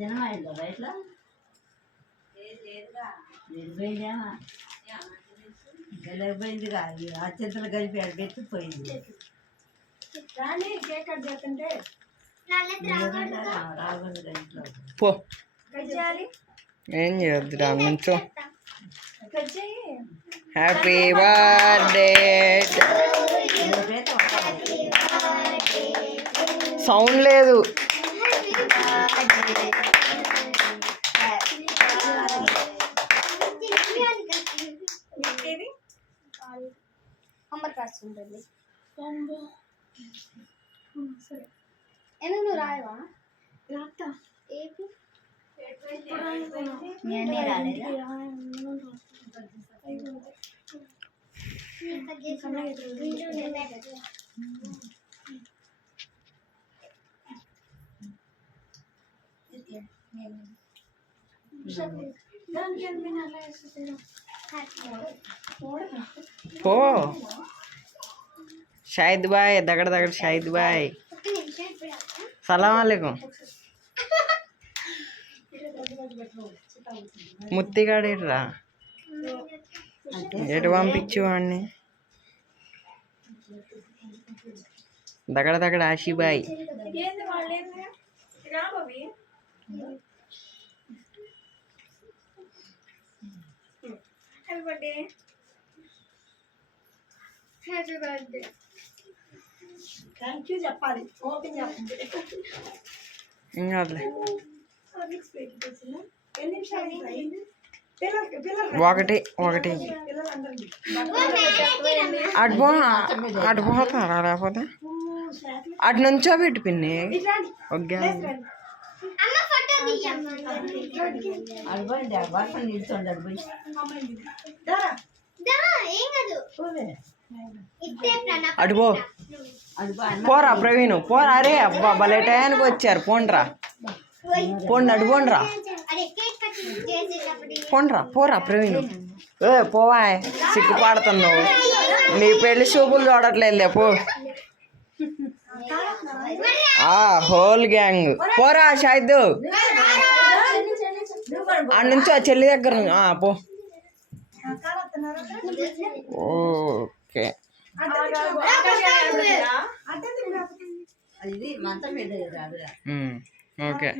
Cinema అయిందా వెళ్ళిపోయిందేమా వెళ్ళిపోయిందిగా అత్యంతలు కలిపి అడిగెత్తిపోయింది రాని కేక్ కట్ చేస్తుంటే పో. ఏం చేయొద్దురా నుంచో హ్యాపీ బర్త్డే. సౌండ్ లేదు. హోంవర్క్ రాస్తుంటుంది సరే ఎందుకు నువ్వు రాయవా రాస్తా ఏపీ నేనే రాలేదా దానికి ఏం తినాలి పో షాహిద్ బాయ్ దగ్గర దగ్గర షాహిద్ బాయ్. సలాం అలైకుం. ముత్తిగాడేట్రా ఎటు పంపించు వాడిని దగ్గర దగ్గర ఆషిబాయ్ ఏంది వాళ్ళు happy birthday happy birthday thank you చెప్పాలి. ఓపెన్ చెప్పండి ఒకటి ఒకటి. అటు పో అటు పోతారా లేకపోతే? అటు నుంచో పెట్టి పిన్ని. నిల్చోండి అడిపోయి అటు పో పోరా ప్రవీణ్ పోరా అరే అబ్బా భలే టయానికి వచ్చారు పోండ్రా పోండి అటు పోండ్రా పోరా ప్రవీణ్ ఏ పోవా సిగ్గుపాడుతున్నావు నీ పెళ్ళి చూపులు చూడట్లేదులే పో ఆ హోల్ గ్యాంగ్ పోరా షాయిద్దు ఆడ నుంచి ఆ చెల్లి దగ్గర పో ఓకే. ఓకే.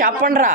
చెప్పండి రా